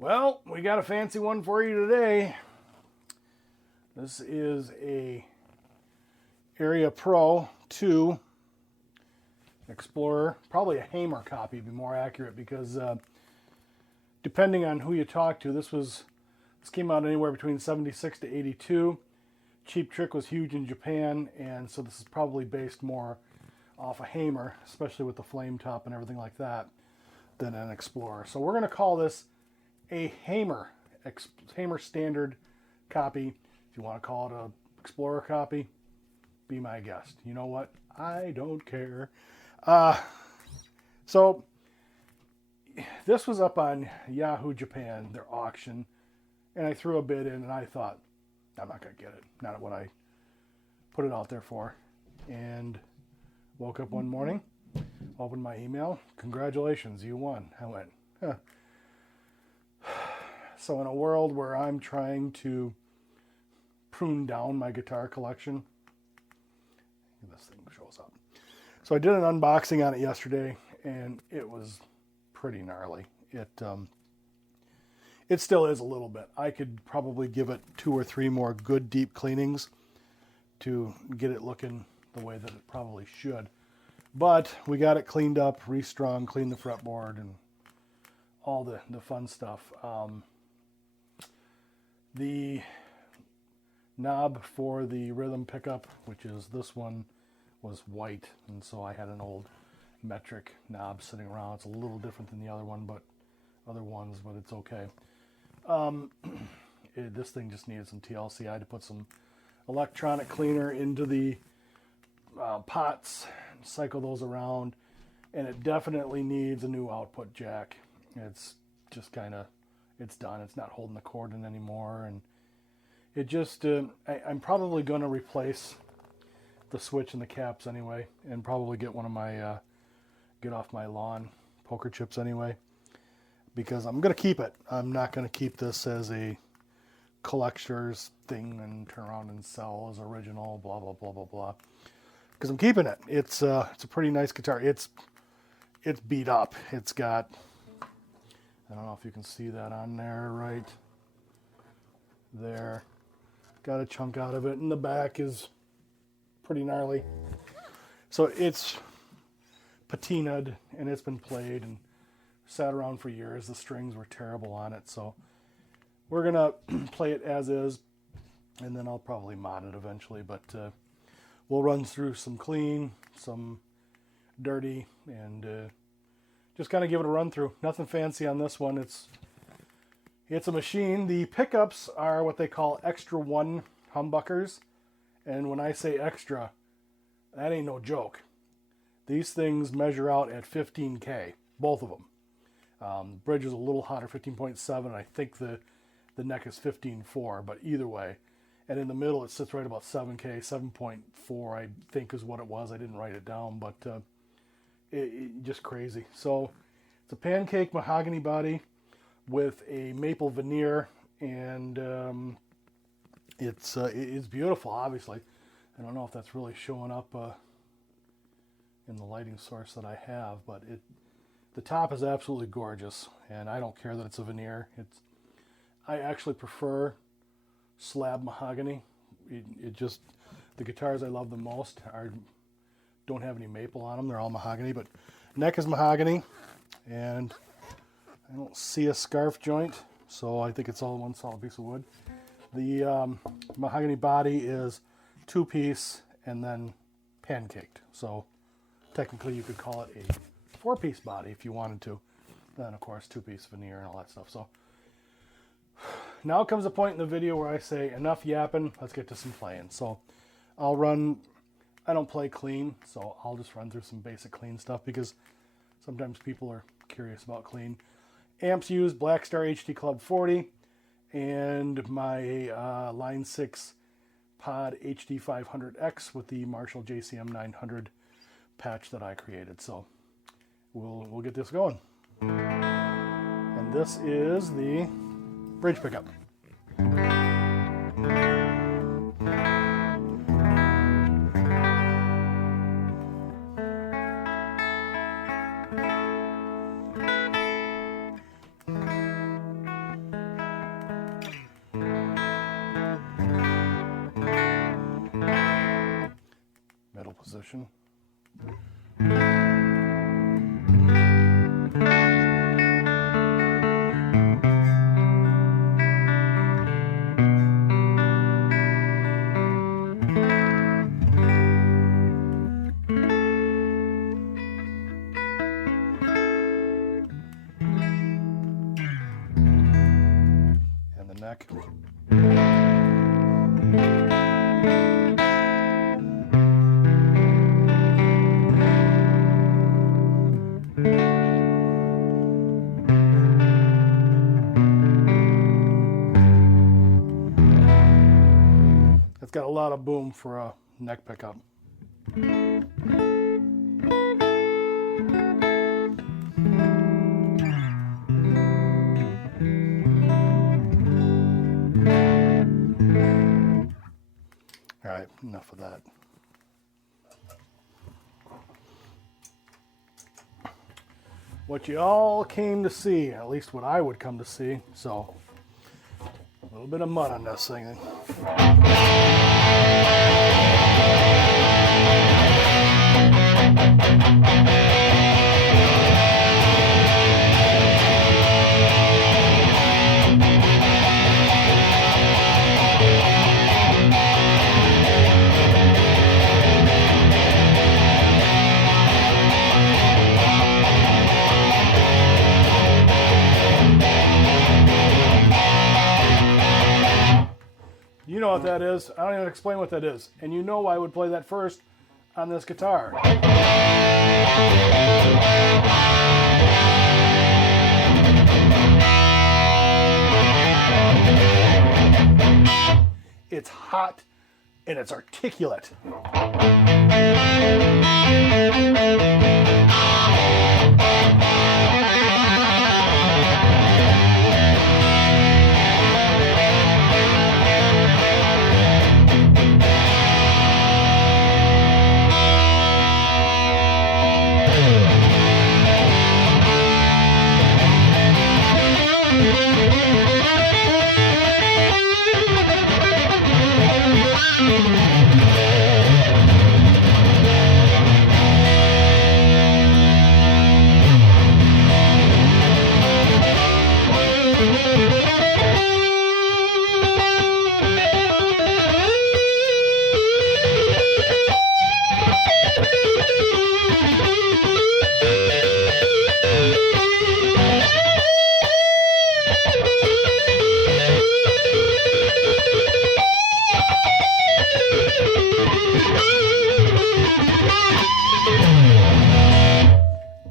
Well, we got a fancy one for you today. This is a Aria Pro II Explorer, probably a Hamer copy to be more accurate, because depending on who you talk to, this came out anywhere between 76 to 82. Cheap Trick was huge in Japan, and so this is probably based more off a Hamer, especially with the flame top and everything like that, than an Explorer. So we're going to call this a Hamer standard copy. If you want to call it a Explorer copy, be my guest. You know what? I don't care. So this was up on Yahoo Japan, their auction, and I threw a bid in, and I thought, I'm not going to get it. Not what I put it out there for. And woke up one morning, opened my email. Congratulations, you won. I went, huh. So in a world where I'm trying to prune down my guitar collection, this thing shows up. So I did an unboxing on it yesterday, and it was pretty gnarly. It still is a little bit. I could probably give it 2 or 3 more good deep cleanings to get it looking the way that it probably should. But we got it cleaned up, restrung, cleaned the fretboard, and all the fun stuff. The knob for the rhythm pickup, which is this one, was white, and so I had an old metric knob sitting around. It's a little different than the other one, but it's okay. This thing just needed some TLC. I had to put some electronic cleaner into the pots, cycle those around, and it definitely needs a new output jack. It's just it's done. It's not holding the cord in anymore, and it just I'm probably going to replace the switch and the caps anyway, and probably get one of my get off my lawn poker chips anyway, because I'm going to keep it. I'm not going to keep this as a collector's thing and turn around and sell as original, blah blah blah blah blah, because I'm keeping it. It's a pretty nice guitar. It's beat up. It's got, I don't know if you can see that on there right there. Got a chunk out of it, and the back is pretty gnarly. So it's patinaed, and it's been played and sat around for years. The strings were terrible on it, so we're gonna play it as is, and then I'll probably mod it eventually. But we'll run through some clean, some dirty, and just kind of give it a run through. Nothing fancy on this one. It's a machine. The pickups are what they call extra 1 humbuckers, and when I say extra, that ain't no joke. These things measure out at 15K, both of them. The bridge is a little hotter, 15.7. I think the neck is 15.4, but either way. And in the middle, it sits right about 7K, 7.4, I think is what it was. I didn't write it down, but it just crazy. So it's a pancake mahogany body with a maple veneer, and it's beautiful, obviously. I don't know if that's really showing up in the lighting source that I have, but the top is absolutely gorgeous, and I don't care that it's a veneer. I actually prefer slab mahogany. The guitars I love the most don't have any maple on them. They're all mahogany, but neck is mahogany, and I don't see a scarf joint, so I think it's all one solid piece of wood. The mahogany body is 2-piece and then pancaked, so technically you could call it a 4-piece body if you wanted to. Then of course 2-piece veneer and all that stuff. So now comes a point in the video where I say, enough yapping, let's get to some playing. So I don't play clean, so I'll just run through some basic clean stuff, because sometimes people are curious about clean. Amps used Blackstar HT Club 40 and my Line 6 Pod HD 500X with the Marshall JCM 900 patch that I created. So we'll get this going. And this is the bridge pickup. position. And the neck. It's got a lot of boom for a neck pickup. All right, enough of that. What you all came to see, at least what I would come to see, so a little bit of mud on this thing. You know what that is. I don't even explain what that is. And you know I would play that first on this guitar. It's hot and it's articulate.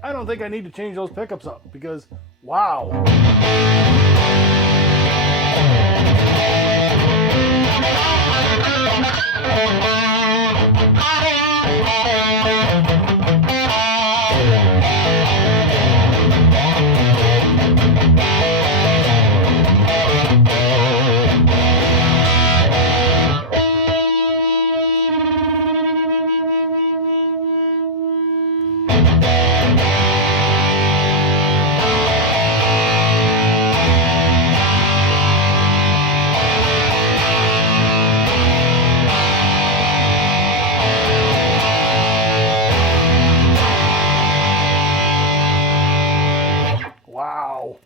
I don't think I need to change those pickups up because, wow. Wow.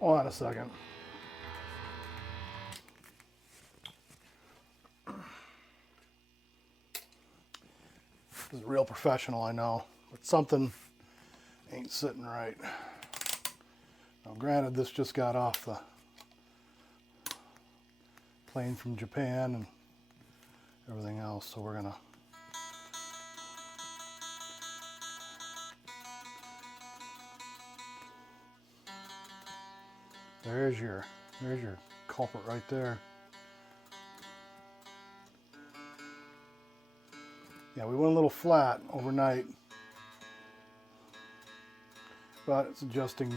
Hold on a second. This is real professional, I know, but something ain't sitting right. Now, granted, this just got off the plane from Japan, and everything else. So we're gonna there's your culprit right there. Yeah, we went a little flat overnight, but it's adjusting.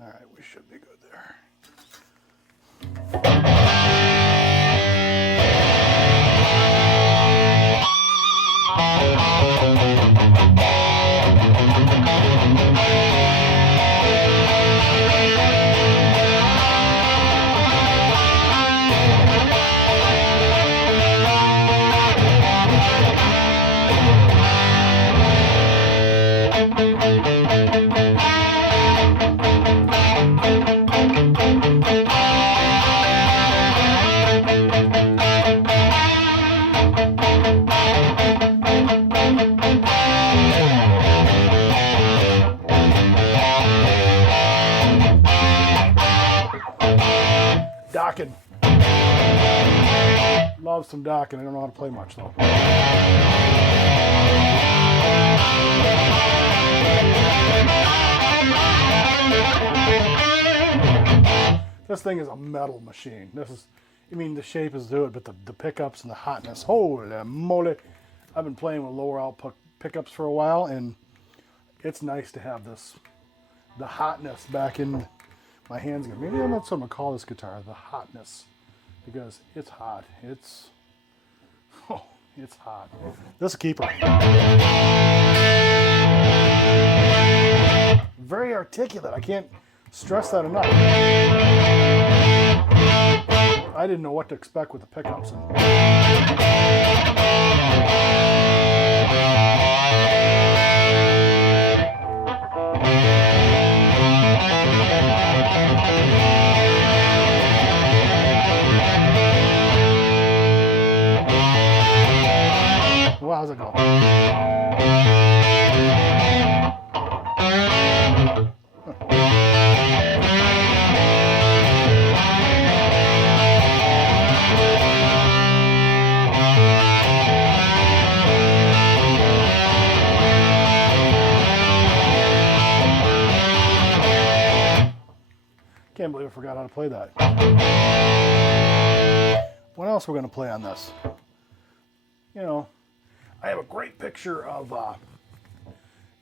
All right, we should be good there. Docking. Love some docking. I don't know how to play much though. This thing is a metal machine. This is, I mean, the shape is to it, but the pickups and the hotness. Holy moly. I've been playing with lower output pickups for a while, and it's nice to have this, the hotness back in my hands again. Maybe that's what I'm gonna call this guitar, the hotness, because it's hot. It's, oh, it's hot. This is a keeper. Very articulate. I can't stress that enough. I didn't know what to expect with the pickups. Well, how's it go? Can't believe I forgot how to play that. What else we're going to play on this? You know, I have a great picture of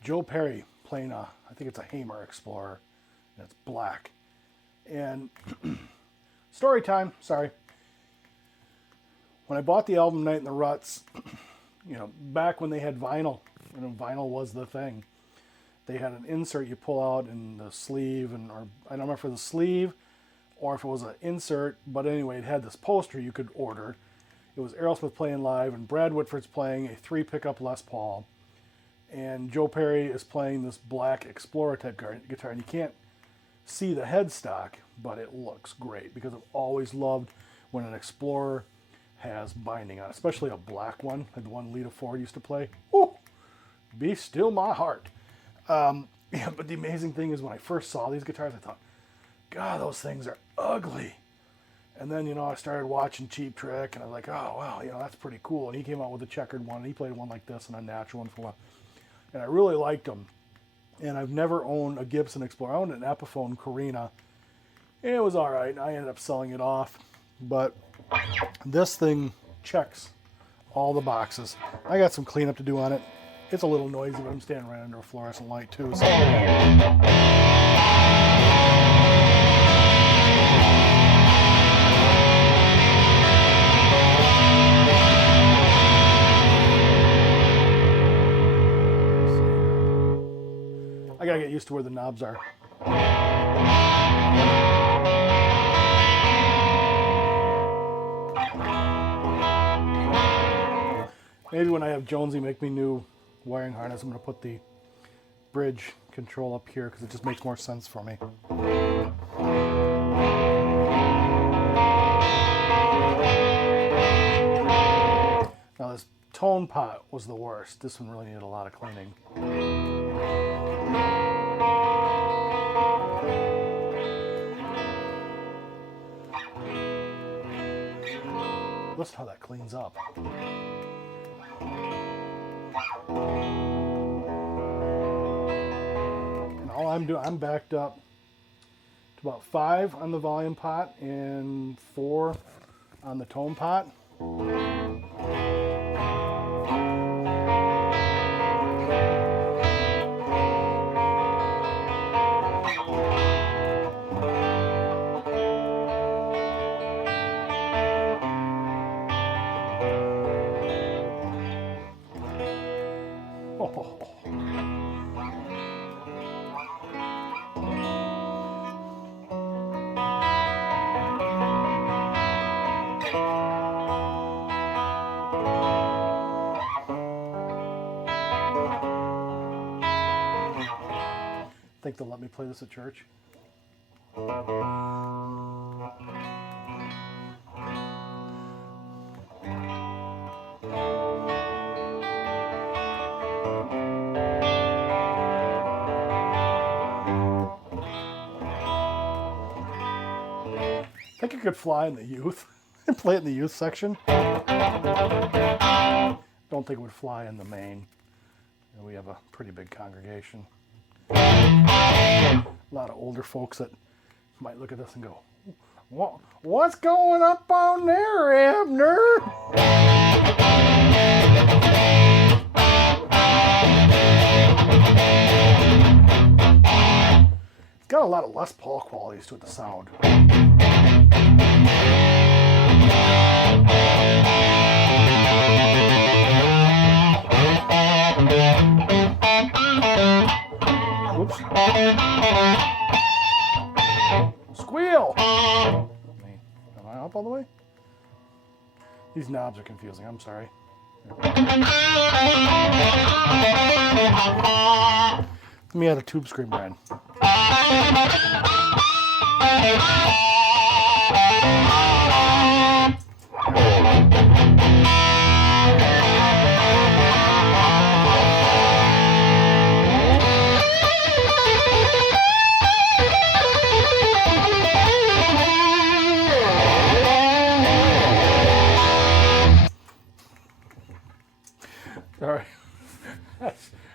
Joe Perry playing I think it's a Hamer Explorer, and it's black. And story time, sorry. When I bought the album Night in the Ruts, you know, back when they had vinyl, you know, vinyl was the thing. They had an insert you pull out in the sleeve, or I don't remember if it was a sleeve or if it was an insert, but anyway, it had this poster you could order. It was Aerosmith playing live, and Brad Whitford's playing a 3-pickup Les Paul, and Joe Perry is playing this black Explorer type guitar, and you can't see the headstock, but it looks great because I've always loved when an Explorer has binding on it, especially a black one, like the one Lita Ford used to play. Ooh, be still my heart. Yeah, but the amazing thing is when I first saw these guitars, I thought, God, those things are ugly. And then, you know, I started watching Cheap Trick, and I was like, oh, wow, you know, that's pretty cool. And he came out with a checkered one, and he played one like this and a natural one for a while. And I really liked them. And I've never owned a Gibson Explorer. I owned an Epiphone Carina. And it was all right. I ended up selling it off. But this thing checks all the boxes. I got some cleanup to do on it. It's a little noisy, but I'm standing right under a fluorescent light too. So. I gotta get used to where the knobs are. Maybe when I have Jonesy make me new wiring harness, I'm going to put the bridge control up here because it just makes more sense for me. Now this tone pot was the worst. This one really needed a lot of cleaning. noticed how that cleans up. And all I'm doing, I'm backed up to about 5 on the volume pot and 4 on the tone pot. Oh. Think they'll let me play this at church? I think it could fly in the youth and play it in the youth section. Don't think it would fly in the main. We have a pretty big congregation. A lot of older folks that might look at this and go, what's going up on there, Abner? It's got a lot of Les Paul qualities to it, the sound. Oops. Squeal! Am I up all the way? These knobs are confusing, I'm sorry. Let me add a tube scream, Brian. All right.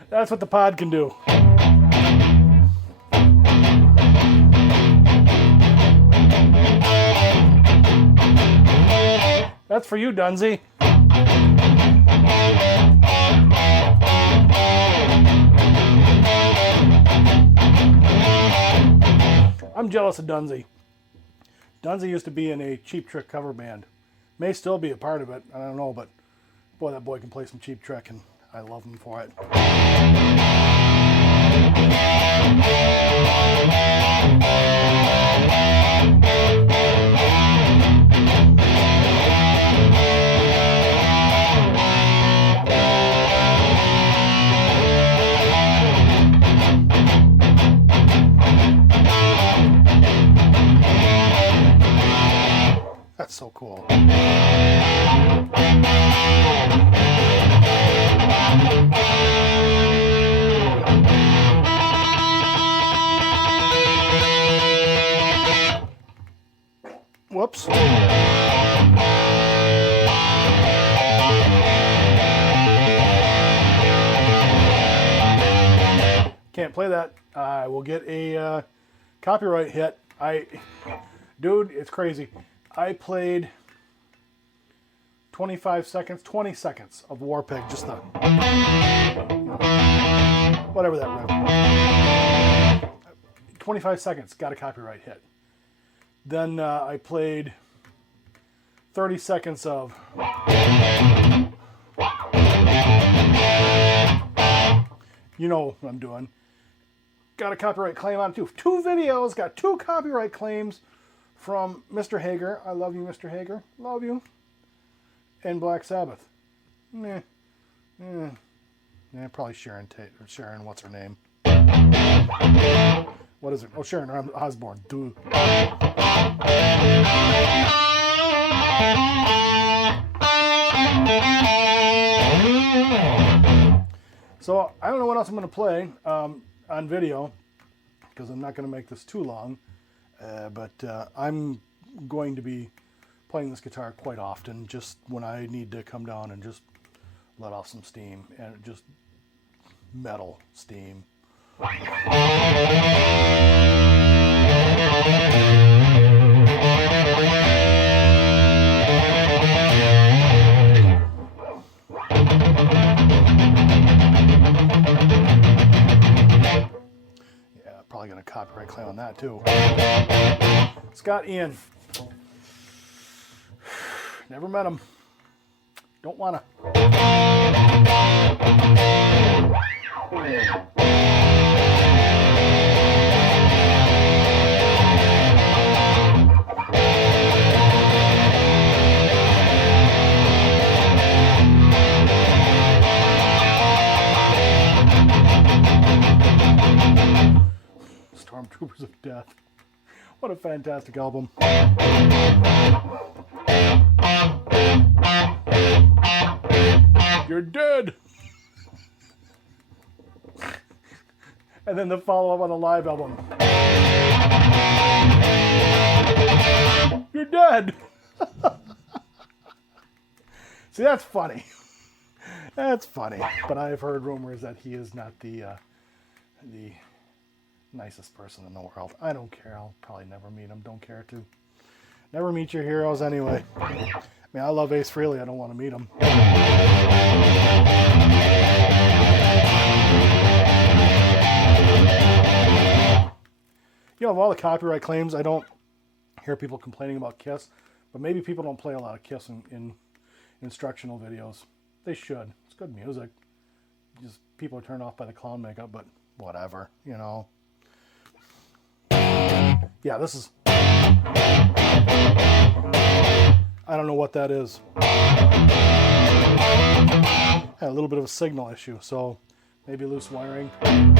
That's what the pod can do. That's for you, Dunsey. I'm jealous of Dunsey. Dunsey used to be in a Cheap Trick cover band. May still be a part of it. I don't know, but boy, that boy can play some Cheap Trick, and I love him for it. That's so cool. Whoops. Can't play that. I will get a copyright hit. Dude, it's crazy. I played 25 seconds, 20 seconds of Warpig, just the, whatever that riff. 25 seconds, got a copyright hit. Then I played 30 seconds of, you know what I'm doing. Got a copyright claim on it too. 2 videos, got 2 copyright claims from Mr. Hager. I love you, Mr. Hager. Love you. And Black Sabbath. Probably Sharon Tate, or Sharon, what's her name? What is it? Oh, Sharon Osbourne. Dude. So, I don't know what else I'm going to play on video, because I'm not going to make this too long. But I'm going to be playing this guitar quite often, just when I need to come down and just let off some steam, and just metal steam. Probably going to copyright claim on that too. Scott Ian. Never met him. Don't wanna. Stormtroopers of Death. What a fantastic album. You're dead. And then the follow-up on the live album. You're dead. See, that's funny. That's funny. But I've heard rumors that he is not the nicest person in the world. I don't care. I'll probably never meet him. Don't care to. Never meet your heroes anyway. I mean, I love Ace Frehley. I don't want to meet him. You know, of all the copyright claims, I don't hear people complaining about Kiss, but maybe people don't play a lot of Kiss in instructional videos. They should. It's good music. Just people are turned off by the clown makeup, but whatever, you know. Yeah, this is... I don't know what that is. Had a little bit of a signal issue, so maybe loose wiring. I'm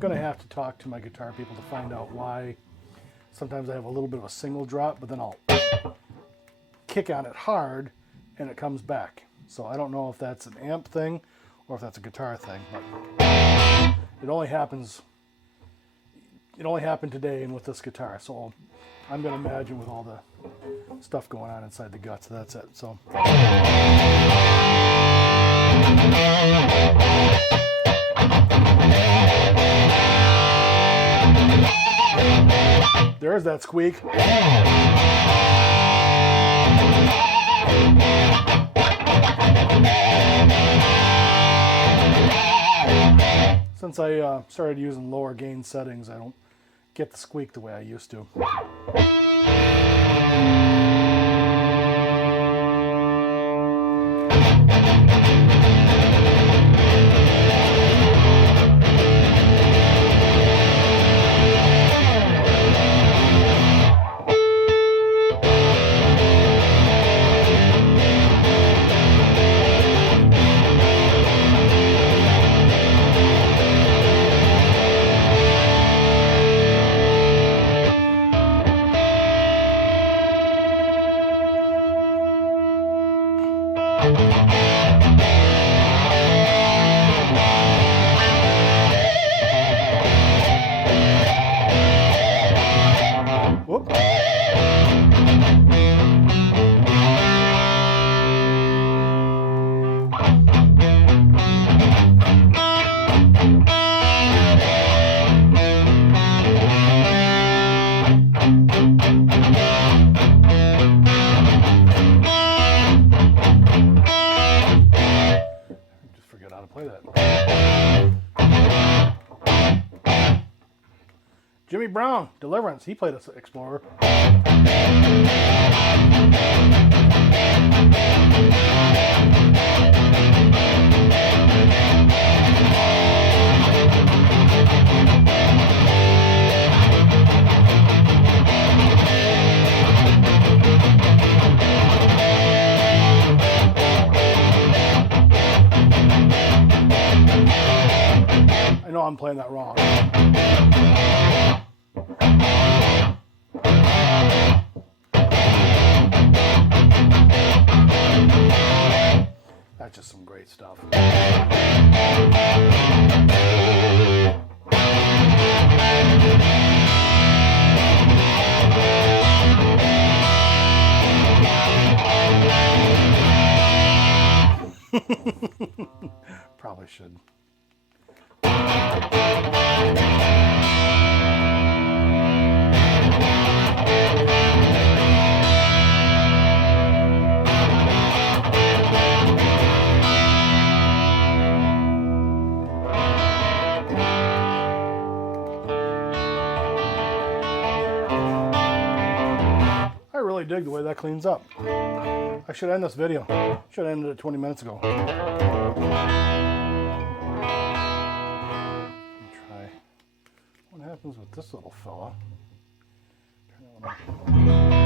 going to have to talk to my guitar people to find out why sometimes I have a little bit of a single drop, but then I'll kick on it hard and it comes back. So I don't know if that's an amp thing or if that's a guitar thing, but it only happened today and with this guitar. So I'm going to imagine with all the stuff going on inside the guts, that's it. So there's that squeak. Since I started using lower gain settings, I don't get the squeak the way I used to. Whoop. Just forget how to play that. Jimmy Brown, Deliverance. He played us Explorer. I know I'm playing that wrong. That's just some great stuff. Probably should. I really dig the way that cleans up. I should end this video. Should have ended it 20 minutes ago. Try what happens with this little fella. Turn that one on.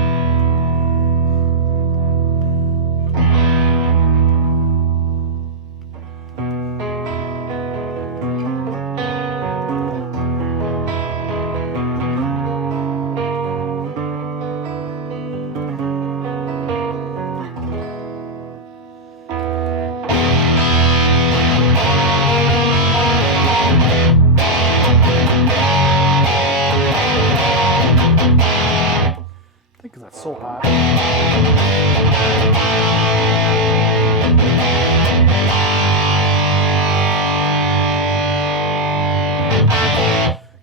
Because that's so hot.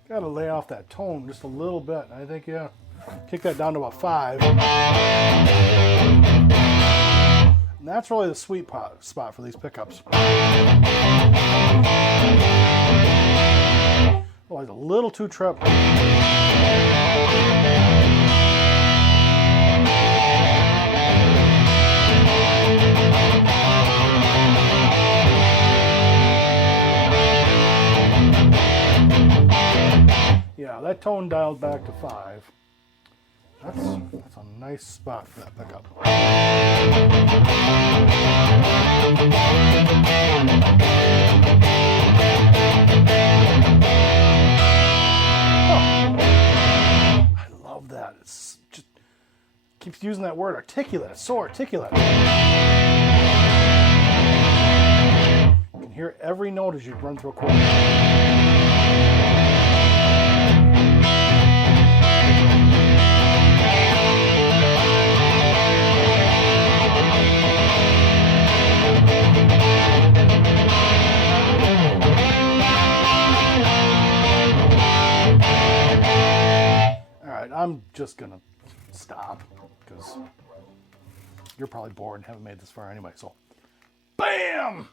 Got to lay off that tone just a little bit. I think, yeah, kick that down to about 5. And that's really the sweet spot for these pickups. Oh, it's a little too tripped. Yeah, that tone dialed back to 5. That's a nice spot for that pickup. I love that. It's just keeps using that word articulate. It's so articulate. You can hear every note as you run through a chord. I'm just gonna stop because you're probably bored and haven't made this far anyway. So, BAM!